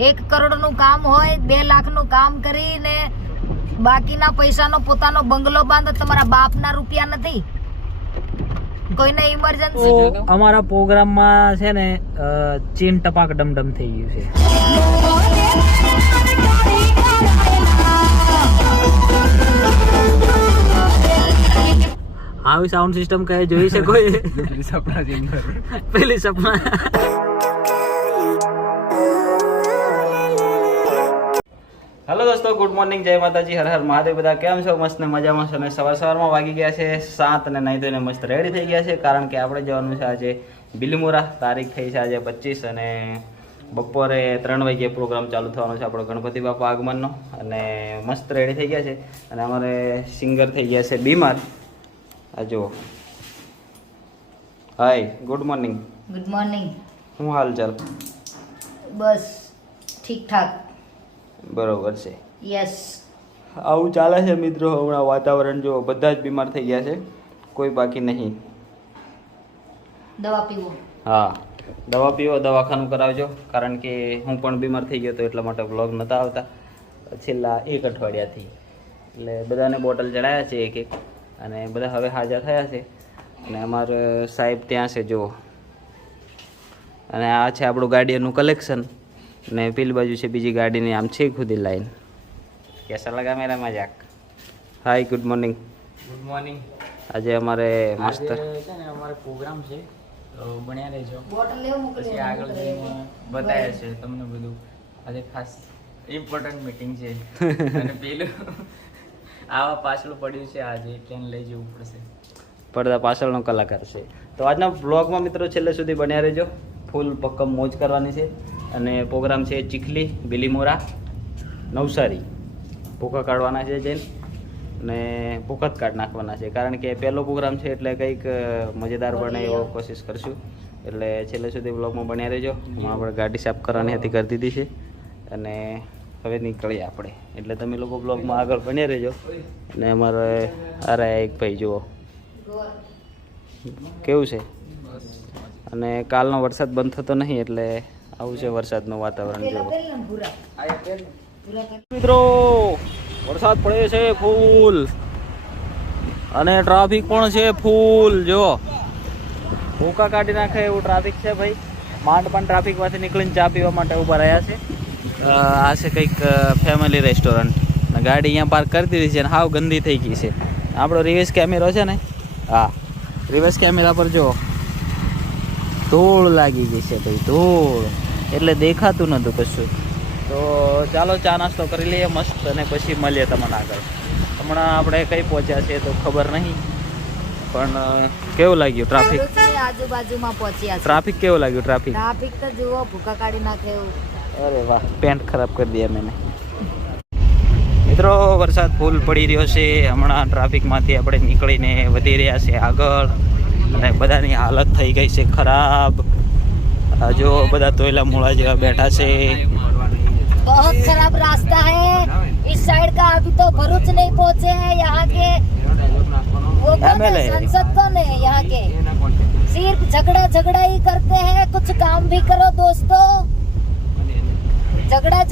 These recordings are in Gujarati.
1 કરોડનું કામ હોય 2 લાખનું કામ કરીને બાકીના પૈસાનો પોતાનો બંગલો બાંધો. તમારા બાપના રૂપિયા નથી. કોઈને ઇમરજન્સી અમારા પ્રોગ્રામમાં છે ને ચીન ટપાક ડમડમ થઈ ગયું છે. આવી સાઉન્ડ સિસ્ટમ કઈ જોઈ છે કોઈ? પેલી સપના. હેલો દોસ્તો, ગુડ મોર્નિંગ, જય માતાજી, હર હર મહાદેવ. બધા કેમ છો? મસ્ત ને મજામાં છો ને? સવારમાં વાગી ગયા છે 7 અને નાઈ ધોઈને મસ્ત રેડી થઈ ગયા છે, કારણ કે આપણે જવાનું છે આજે બિલીમોરા. તારીખ થઈ છે આજે 25 અને બપોરે 3 વાગ્યે પ્રોગ્રામ ચાલુ થવાનો છે આપણો ગણપતિ બાપા આગમનનો. અને મસ્ત રેડી થઈ ગયા છે અને અમારે સિંગર થઈ ગયા છે બીમાર. આ જુઓ. હાય, ગુડ મોર્નિંગ. Good morning. શું હાલ ચાલ? બસ ઠીક ઠાક. બરોબર છે. યસ, આવું ચાલે છે મિત્રો. હમણાં વાતાવરણ જો બધા જ બીમાર થઈ ગયા છે, કોઈ બાકી નહીં. દવા પીવો. હા, દવા પીવો, દવાખાનું કરાવજો, કારણ કે હું પણ બીમાર થઈ ગયો હતો એટલા માટે વ્લોગ નહોતા આવતા છેલ્લા 1 અઠવાડિયાથી. એટલે બધાને બોટલ ચડાયા છે એક અને બધા હવે હાજર થયા છે. અને અમારે સાહેબ ત્યાં છે જુઓ. અને આ છે આપણું ગાડીઓનું કલેક્શન. ને પેલી બાજુ છે બીજી ગાડીની, આમ છે ખુદી લાઈન. કેસા લગા મેરા મજાક? હાય, ગુડ મોર્નિંગ. Good morning. આજે અમારે મસ્ત છે ને અમારો પ્રોગ્રામ છે, તો બન્યા રહેજો. બોટલ લેવું પછી આગળ જઈને બતાવે છે તમને બધું. આજે ખાસ ઇમ્પોર્ટન્ટ મીટિંગ છે અને પેલું આવા પાછળ પડ્યું છે, આજે ટ્રેન લઈ જવું પડશે. પડદા પાછળનો કલાકાર છે. તો આજના બ્લોગમાં મિત્રો છેલ્લે સુધી બન્યા રહેજો. ફૂલ પક્કમ મોજ કરવાની છે. અને પ્રોગ્રામ છે ચીખલી, બિલીમોરા, નવસારી. ભૂકા કાઢવાના છે જઈને ને ભૂકા જ કાઢ નાખવાના છે, કારણ કે પહેલો પ્રોગ્રામ છે એટલે કંઈક મજેદાર બને એવો કોશિશ કરશું. એટલે છેલ્લે સુધી બ્લોગમાં બન્યા રહેજો. આપણે ગાડી સાફ કરવાની હતી, કરી દીધી છે અને હવે નીકળીએ આપણે. એટલે તમે લોકો બ્લોગમાં આગળ બન્યા રહેજો. અને અમારે અરે એક ભાઈ જુઓ કેવું છે. અને કાલનો વરસાદ બંધ થતો નહીં એટલે આવું છે વરસાદનું વાતાવરણ. જો મિત્રો, વરસાદ પડે છે ફૂલ અને ટ્રાફિક પણ છે ફૂલ. જો ભૂકા કાઢી નાખે એવું ટ્રાફિક છે ભાઈ. માંડ ટ્રાફિકમાંથી નીકળીને ચા પીવા માટે ઊભા રહ્યા છે. આ છે કંઈક ફેમિલી રેસ્ટોરન્ટ. ગાડી અહીંયા પાર્ક કરી દીધી છે અને હાવ ગંદી થઈ ગઈ છે. આપણો રિવર્સ કેમેરો છે ને, હા, રિવર્સ કેમેરા પર જો ધૂળ લાગી ગઈ છે ભાઈ, ધૂળ એટલે દેખાતું નહોતું કશું. તો ચાલો ચા નાસ્તો કરી લઈએ મસ્ત અને પછી મળીએ તમને આગળ. હમણાં આપણે કઈ પહોંચ્યા છે તો ખબર નહીં, પણ કેવું લાગ્યું ટ્રાફિક? આજુબાજુમાં પહોંચ્યા છે. ટ્રાફિક કેવું લાગ્યું? ટ્રાફિક તો જુઓ, ભૂકા કાઢી નાખે એવું. અરે વાહ, પેન્ટ ખરાબ કરી દીધા મેને. મિત્રો, વરસાદ ફૂલ પડી રહ્યો છે. હમણાં ટ્રાફિકમાંથી આપણે નીકળીને વધી રહ્યા છે આગળ અને બધાની હાલત થઈ ગઈ છે ખરાબ. जो बदा तोयला मोड़ा जगह बैठा से। बहुत खराब रास्ता है इस साइड का। अभी तो भरूच नहीं पहुंचे हैं यहाँ के। वो कौन है? सांसद कौन है यहाँ के? सिर्फ झगड़ा ही करते हैं। कुछ काम भी करो दोस्तों।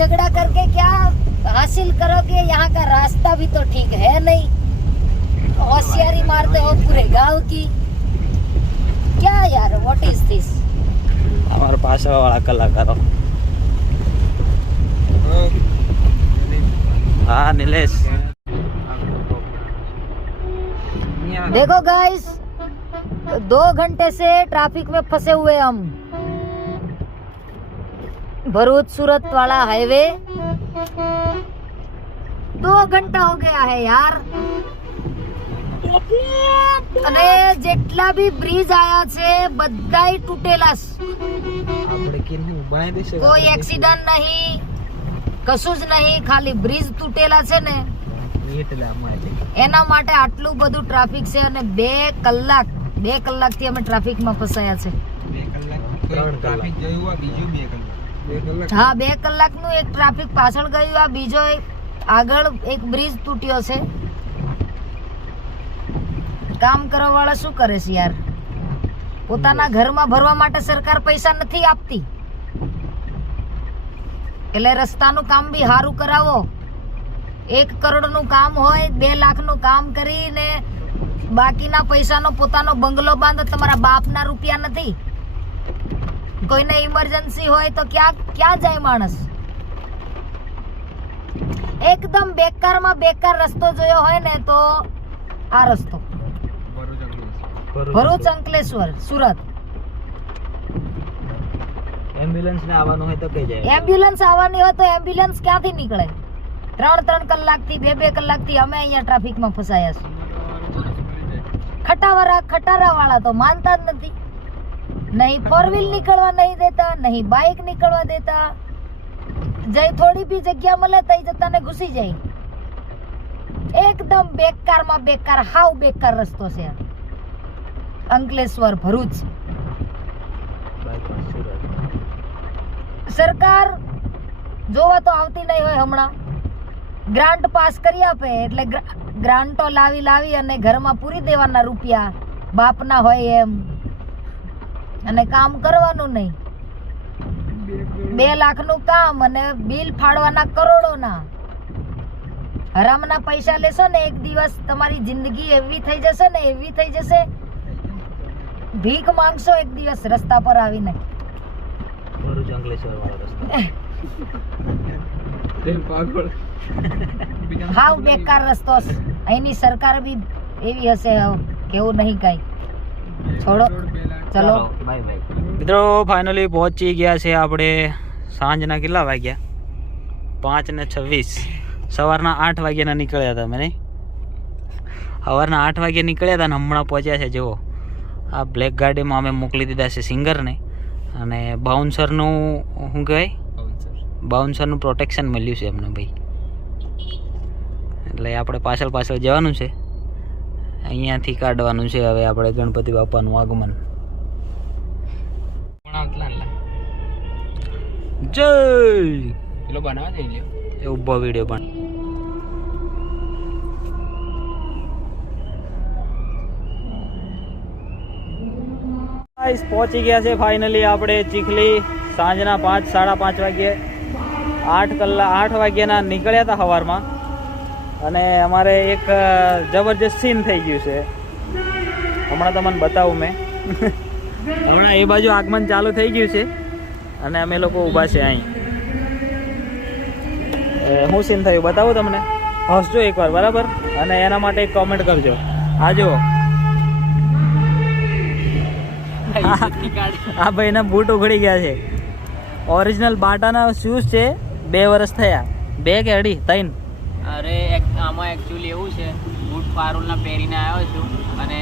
झगड़ा करके क्या हासिल करोगे? यहाँ का रास्ता भी तो ठीक है नहीं। होशियारी मारते हो पूरे गांव की। क्या यार, व्हाट इज दिस? हमारे पास वाला कलाकारों। हाँ नीलेश, देखो गाइस, 2 घंटे से ट्रैफिक में फंसे हुए हम। भरूच सूरत वाला हाईवे 2 घंटा हो गया है यार। અને જેટલા બી બ્રિજ આયા છે બધાય તૂટેલા છે। કોઈ એક્સિડન્ટ નહીં, કશું જ નહીં, ખાલી બ્રિજ તૂટેલા છે ને એના માટે આટલું બધું ટ્રાફિક છે। અને 2 કલાકથી અમે ટ્રાફિકમાં ફસાયા છે। હા, 2 કલાકનું એક ટ્રાફિક પાછળ ગયું, આ બીજો આગળ એક બ્રિજ તૂટ્યો છે। કામ કરવા વાળા શું કરે છે યાર? પોતાના ઘરમાં ભરવા માટે સરકાર પૈસા નથી આપતી। એટલે રસ્તાનું કામ બી સારું કરાવો. 1 કરોડનું કામ હોય, 2 લાખનું કામ કરીને બાકીના પૈસાનો પોતાનો બંગલો બાંધો. તમારા બાપના રૂપિયા નથી. કોઈને ઇમરજન્સી હોય તો ક્યાં જાય માણસ? એકદમ બેકારમાં બેકાર રસ્તો જોયો હોય ને તો આ રસ્તો ભરૂચ અંકલેશ્વર સુરત. એમ્બ્યુલન્સ ને આવવાનું હોય તો કઈ જાય? એમ્બ્યુલન્સ આવવાની હોય તો એમ્બ્યુલન્સ ક્યાંથી નીકળે? 3 કલાકથી 2 કલાકથી અમે અહીંયા ટ્રાફિકમાં ફસાયા છીએ. ખટારા વાળા તો માનતા જ નથી. નહીં 4 વ્હીલ નીકળવા નહીં દેતા, નહીં બાઇક નીકળવા દેતા. જઈ થોડી બી જગ્યા મળે તઈ જતા ને ઘૂસી જાય. એકદમ બેકારમાં બેકાર, હાવ બેકાર રસ્તો છે અંકલેશ્વર ભરૂચ. સરકાર જોવા તો આવતી નહીં હોય. હમણાં ગ્રાન્ટ પાસ કરી આપે એટલે ગ્રાન્ટો લાવી અને ઘરમાં પૂરી દેવાના રૂપિયા બાપના હોય એમ, અને કામ કરવાનું નહીં. 2 લાખનું કામ અને બિલ ફાડવાના કરોડોના. હરામના પૈસા લેશો ને એક દિવસ તમારી જિંદગી એવી થઈ જશે, ભીખ માંગશો એક દિવસ રસ્તા પર આવીને. ભરૂચ અંકલેશ્વર વાળો રસ્તો હાવ બેકાર રસ્તો. અહીંની સરકાર બી એવી હશે, કેવું નહીં કઈ. છોડો, ચલો બાય બાય. મિત્રો ફાઇનલી પહોંચી ગયા છે આપણે. સાંજના કેટલા વાગ્યા? 5:26. સવારના 8 વાગ્યાના નીકળ્યા હતા અમે, નહીં? સવારના 8 વાગ્યા નીકળ્યા હતા અને હમણાં પહોંચ્યા છે. જુઓ, આ બ્લેક ગાડીમાં અમે મોકલી દીધા છે સિંગરને. અને બાઉન્સરનું શું કહેવાય, બાઉન્સરનું પ્રોટેક્શન મળ્યું છે અમને ભાઈ. એટલે આપણે પાછળ જવાનું છે. અહીંયાથી કાઢવાનું છે હવે આપણે ગણપતિ બાપાનું આગમન. જય પેલો બનાવવા થઈ ગયો એ ઉભો વિડીયો પણ. પહોંચી ગયા છે ફાઇનલી આપણે ચીખલી. સાંજના 5, 5:30 વાગ્યે 8 વાગ્યાના નીકળ્યા હતા સવારમાં. અને અમારે એક જબરજસ્ત સીન થઈ ગયું છે, હમણાં તમને બતાવું મેં. હમણાં એ બાજુ આગમન ચાલુ થઈ ગયું છે અને અમે લોકો ઊભા છે અહીં. શું સીન થયું બતાવું તમને. હસજો એકવાર, બરાબર? અને એના માટે એક કોમેન્ટ કરજો. આ જુઓ, આ ભાઈના બૂટ ઉઘડી ગયા છે. ઓરિજિનલ બાટાના શૂઝ છે. 2 વર્ષ થયા. 2 કે 3. અરે આમાં એકચ્યુઅલી એવું છે, બૂટ પારુલના પહેરીને આવ્યો છું અને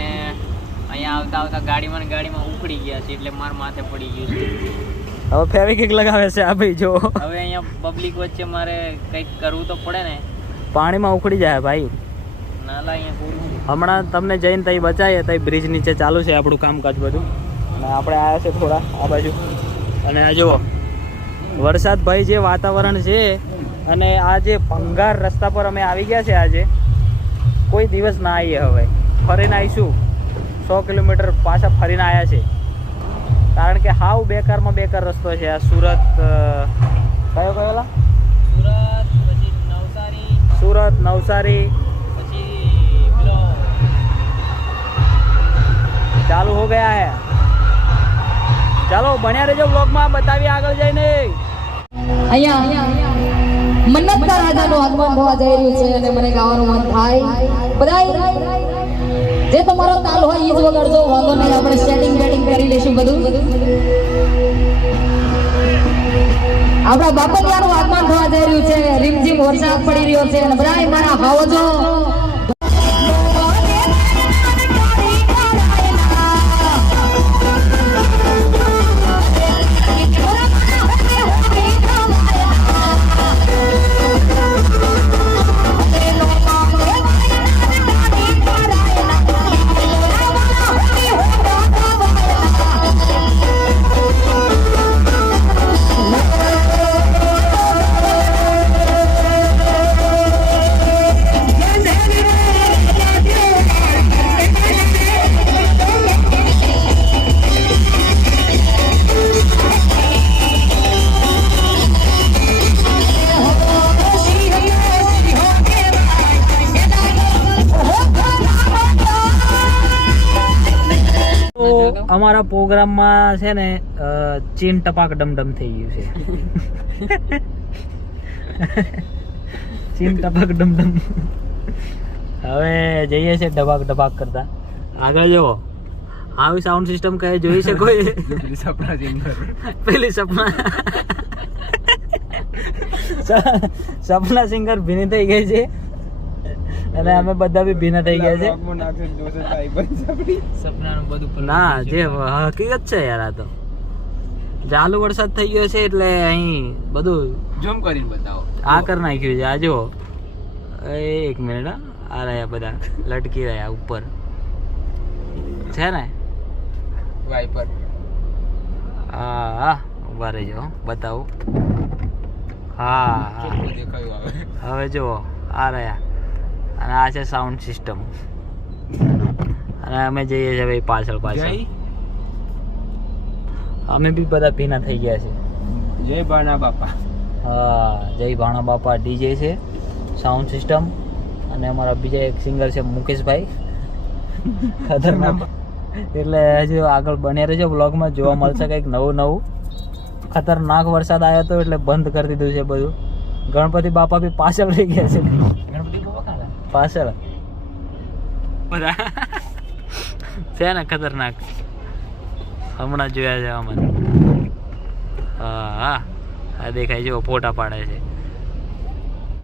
અહીંયા આવતા ગાડીમાં ઉખડી ગયા છે, એટલે મારા માથે પડી ગયું છે. હવે ફેવિક્વિક લગાવે છે આ ભાઈ. જો હવે અહીંયા પબ્લિક વચ્ચે મારે કંઈક કરવું તો પડે ને. પાણીમાં ઉખડી જાય ભાઈ. નાલા અહીંયા પૂરું છે. હમણાં તમને જઈને તઈ બચાવીએ. તઈ બ્રિજ નીચે ચાલુ છે આપણું કામકાજ બધું. અને આપણે આવ્યા છે થોડા આ બાજુ. અને આ જુઓ, વરસાદ ભાઈ જે વાતાવરણ છે અને આ જે ભંગાર રસ્તા પર અમે આવી ગયા છે આજે. કોઈ દિવસ ના આવીએ, હવે ફરીને આવીશું. 100 કિલોમીટર પાછા ફરીને આવ્યા છે, કારણ કે હાવ બેકારમાં બેકાર રસ્તો છે આ. સુરત કયો કહેલા? સુરત, નવસારી પછી પેલો ચાલુ હો ગયા હે. ચાલો બન્યા રહેજો બ્લોગમાં, બતાવીએ આગળ જઈને. અહીંયા મન્નતના રાજાનું આગમન થવા જઈ રહ્યું છે અને મને ગાવાનું મન થાય. બધાય જે તમારો તાલ હોય ઈ જ વગાડજો, વાંધો નહીં. આપણે સેટિંગ કરી લેશું બધું. આપણા બાપલિયાનું આગમન થવા જઈ રહ્યું છે. રીમઝીમ વરસાદ પડી રહ્યો છે અને બધાય મારા હાવજો. અમારા પ્રોગ્રામમાં છે ને ચીન ટપાક ડમડમ થઈ ગયું છે. ચીન ટપાક ડમડમ. હવે જઈએ છે ડબાક ડબાક કરતા. આગળ જુઓ આવી સાઉન્ડ સિસ્ટમ કહે જોઈ છે કોઈ? પેલી સપના સિંગર ભીની થઈ ગઈ છે અને અમે બધા બી ભીના થઈ ગયા છે. સપનાનું બધું ના જે હકીકત છે યાર, આ તો ચાલુ વરસાદ થઈ ગયો છે એટલે અહીં બધું ઝૂમ કરીને બતાવો. આ કરી નાખ્યું છે. આ જુઓ, એક મિનિટ, આ રહ્યા બધા લટકી રહ્યા ઉપર છે ને. વાઇપર હા ઉભા રહેજો બતાવું. હા દેખાયું આવે. હવે જુઓ આ રહ્યા અને આ છે સાઉન્ડ સિસ્ટમ અને અમે જઈએ છીએ ભાઈ પાછળ પાછળ. અમે બી બધા ભીના થઈ ગયા છે. જય ભાણા બાપા. હા જય ભાણા બાપા ડીજે છે, સાઉન્ડ સિસ્ટમ અને અમારા બીજા એક સિંગર છે મુકેશભાઈ ખતરનાક. એટલે હજુ આગળ બન્યા રહેજો બ્લોગમાં, જોવા મળશે કંઈક નવું નવું. ખતરનાક વરસાદ આવ્યો હતો એટલે બંધ કરી દીધું છે બધું. ગણપતિ બાપા બી પાછળ રહી ગયા છે. ગણપતિ બાપા કાલા પાછળ બધા છે ને ખતરનાક. હમણાં જોયા છે અમને. હા હા આ દેખાય છે, ફોટા પાડે છે.